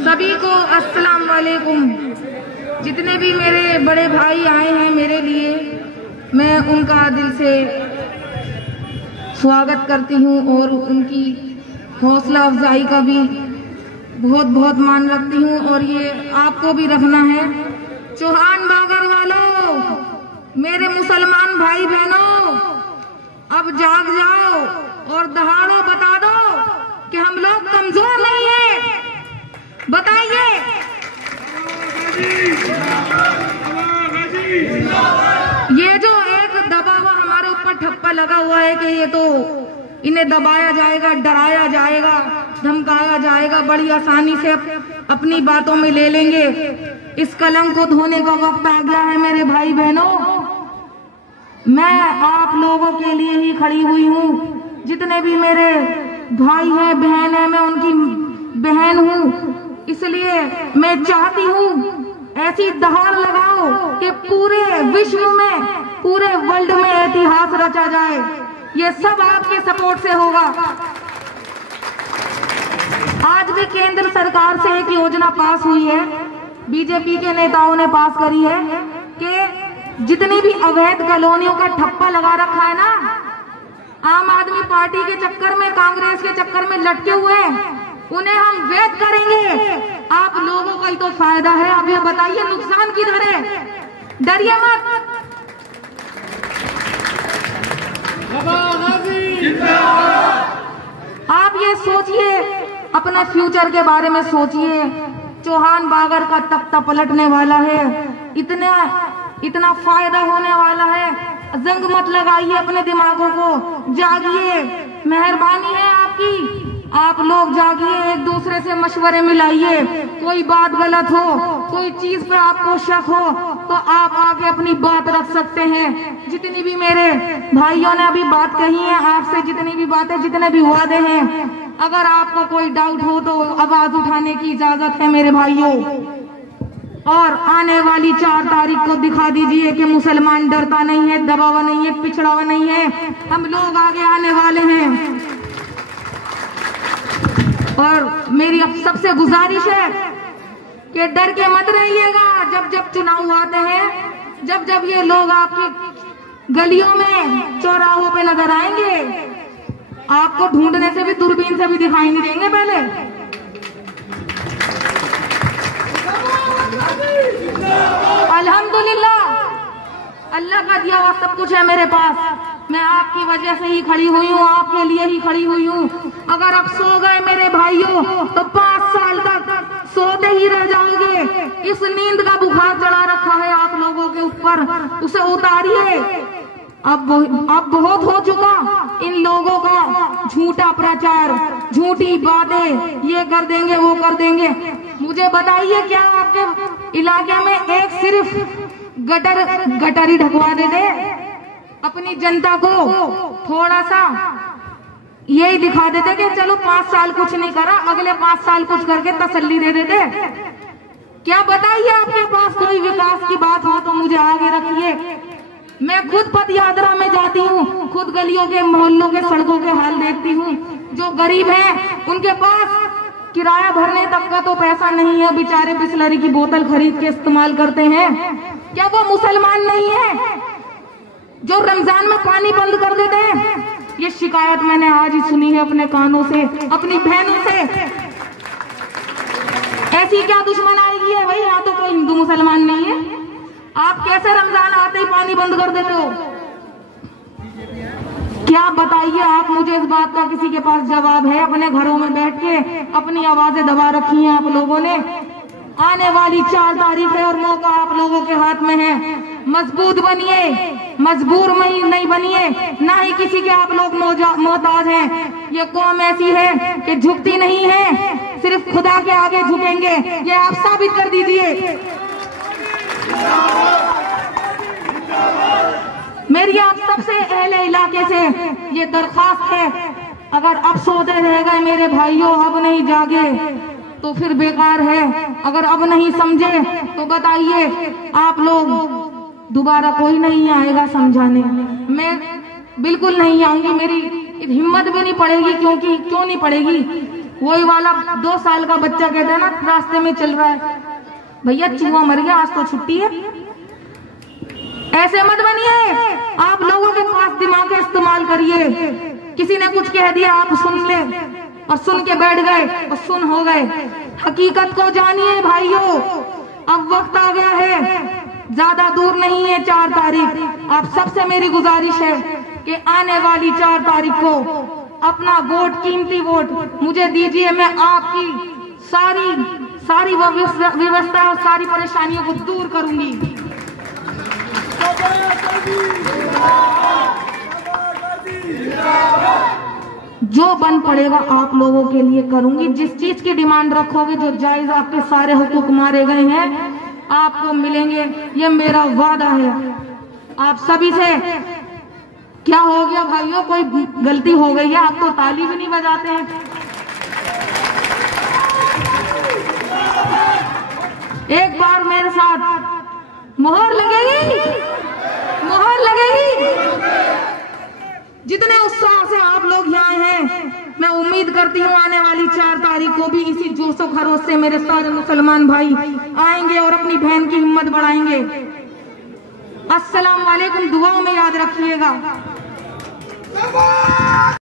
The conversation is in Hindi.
सभी को अस्सलाम वालेकुम। जितने भी मेरे बड़े भाई आए हैं मेरे लिए, मैं उनका दिल से स्वागत करती हूँ और उनकी हौसला अफजाई का भी बहुत बहुत मान रखती हूँ और ये आपको भी रखना है। चौहान बागर वालों, मेरे मुसलमान भाई बहनों, अब जाग जाओ और दहाड़ो बता दो कि हम लोग कमजोर नहीं हैं। बताइए, ये जो एक दबावा हमारे ऊपर ठप्पा लगा हुआ है कि ये तो इन्हें दबाया जाएगा, डराया जाएगा, धमकाया जाएगा, बड़ी आसानी से अपनी बातों में ले लेंगे, इस कलंक को धोने का वक्त आ गया है। मेरे भाई बहनों, मैं आप लोगों के लिए ही खड़ी हुई हूँ। जितने भी मेरे भाई हैं, बहन है, मैं उनकी बहन हूँ, इसलिए मैं चाहती हूँ ऐसी दहाड़ लगाओ कि पूरे विश्व में, पूरे वर्ल्ड में इतिहास रचा जाए। ये सब आपके सपोर्ट से होगा। आज भी केंद्र सरकार से एक योजना पास हुई है, बीजेपी के नेताओं ने पास करी है कि जितनी भी अवैध कॉलोनियों का ठप्पा लगा रखा है ना, आम आदमी पार्टी के चक्कर में, कांग्रेस के चक्कर में लटके हुए हैं, उन्हें हम वैध करेंगे। आप लोगों का ही तो फायदा है। अब ये बताइए नुकसान किधर है? डरिए मत। आप ये सोचिए, अपने फ्यूचर के बारे में सोचिए। चौहान बागर का तख्ता पलटने वाला है, इतना फायदा होने वाला है। जंग मत लगाइए अपने दिमागों को, जागिए। मेहरबानी है आपकी, आप लोग जागिए, एक दूसरे से मशवरे मिलाइए। कोई बात गलत हो, कोई चीज पे आपको शक हो, तो आप आके अपनी बात रख सकते हैं। जितनी भी मेरे भाइयों ने अभी बात कही है, आपसे जितनी भी बातें, जितने भी वादे हैं, अगर आपको कोई डाउट हो तो आवाज उठाने की इजाजत है मेरे भाइयों। और आने वाली 4 तारीख को दिखा दीजिए कि मुसलमान डरता नहीं है, दबावा नहीं है, पिछड़ा हुआ नहीं है। हम लोग आगे आने वाले हैं। और मेरी अब सबसे गुजारिश है कि डर के मत रहिएगा। जब जब चुनाव आते हैं, जब जब ये लोग आपकी गलियों में, चौराहों पे नजर आएंगे, आपको ढूंढने से भी, दूरबीन से भी दिखाई नहीं देंगे। पहले अल्हम्दुलिल्लाह, अल्लाह का दिया हुआ सब कुछ है मेरे पास। मैं आपकी वजह से ही खड़ी हुई हूँ, आपके लिए ही खड़ी हुई हूँ। अगर आप सो गए मेरे भाइयों, तो 5 साल तक सोते ही रह जाओगे। इस नींद का बुखार चढ़ा रखा है आप लोगों के ऊपर, उसे उतारिए। अब बहुत हो चुका इन लोगों का झूठा प्रचार, झूठी बातें, ये कर देंगे, वो कर देंगे। मुझे बताइए, क्या आपके इलाके में एक सिर्फ गटर ही ढकवा देते? अपनी जनता को थोड़ा सा यही दिखा देते कि चलो 5 साल कुछ नहीं करा, अगले 5 साल कुछ करके तसल्ली दे देते। क्या बताइए, आपके पास कोई विकास की बात हो तो मुझे आगे रखिए। मैं खुद पद यात्रा में जाती हूँ, खुद गलियों के, मोहल्लों के, सड़कों के हाल देखती हूँ। जो गरीब हैं, उनके पास किराया भरने तक का तो पैसा नहीं है, बेचारे बिस्लरी की बोतल खरीद के इस्तेमाल करते हैं। क्या वो मुसलमान नहीं है जो रमजान में पानी बंद कर देते हैं? ये शिकायत मैंने आज ही सुनी है अपने कानों से, अपनी बहनों से। ऐसी क्या दुश्मन आएगी है भाई? यहाँ तो कोई हिंदू मुसलमान नहीं है, आप कैसे रमजान आते ही पानी बंद कर देते हो? क्या बताइए आप मुझे, इस बात का किसी के पास जवाब है? अपने घरों में बैठ के अपनी आवाजें दबा रखी हैं आप लोगों ने। आने वाली 4 तारीख है और मौका आप लोगों के हाथ में है। मजबूत बनिए, मजबूर नहीं बनिए, ना ही किसी के आप लोग मोहताज हैं। ये कौम ऐसी है कि झुकती नहीं है, सिर्फ खुदा के आगे झुकेंगे, ये आप साबित कर दीजिए। मेरी आप सबसे अहले इलाके से ये दरख्वास्त है, अगर अब सोते रह गए मेरे भाइयों, अब नहीं जागे तो फिर बेकार है। अगर अब नहीं समझे तो बताइए, आप लोग दोबारा कोई नहीं आएगा समझाने। मैं बिल्कुल नहीं आऊंगी, मेरी हिम्मत भी नहीं पड़ेगी, क्योंकि क्यों नहीं पड़ेगी, वही वाला 2 साल का बच्चा कहता है ना रास्ते में चल रहा है, भैया चूहा मर गया, आज तो छुट्टी है। ऐसे मत बनिए, आप लोगों के पास दिमाग का इस्तेमाल करिए। किसी ने कुछ कह दिया आप सुन ले और सुन के बैठ गए और सुन हो गए। हकीकत को जानिए भाइयों, अब वक्त आ गया है, ज्यादा दूर नहीं है 4 तारीख। आप सबसे मेरी गुजारिश है कि आने वाली 4 तारीख को अपना वोट, कीमती वोट मुझे दीजिए। मैं आपकी सारी व्यवस्था और सारी परेशानियों को दूर करूंगी। जो बन पड़ेगा आप लोगों के लिए करूंगी। जिस चीज की डिमांड रखोगे, जो जायज आपके सारे हुकूक मारे गए हैं आपको मिलेंगे, ये मेरा वादा है आप सभी से। क्या हो गया भाइयों, कोई गलती हो गई है? आप तो ताली भी नहीं बजाते हैं। एक बार मेरे साथ मोहर लगेगी, मोहर लगेगी। जितने उत्साह से आप लोग यहाँ हैं, मैं उम्मीद करती हूँ आने वाली 4 तारीख को भी इसी जोशो खरोश से मेरे सारे मुसलमान भाई आएंगे और अपनी बहन की हिम्मत बढ़ाएंगे। अस्सलाम वालेकुम, दुआओं में याद रखिएगा।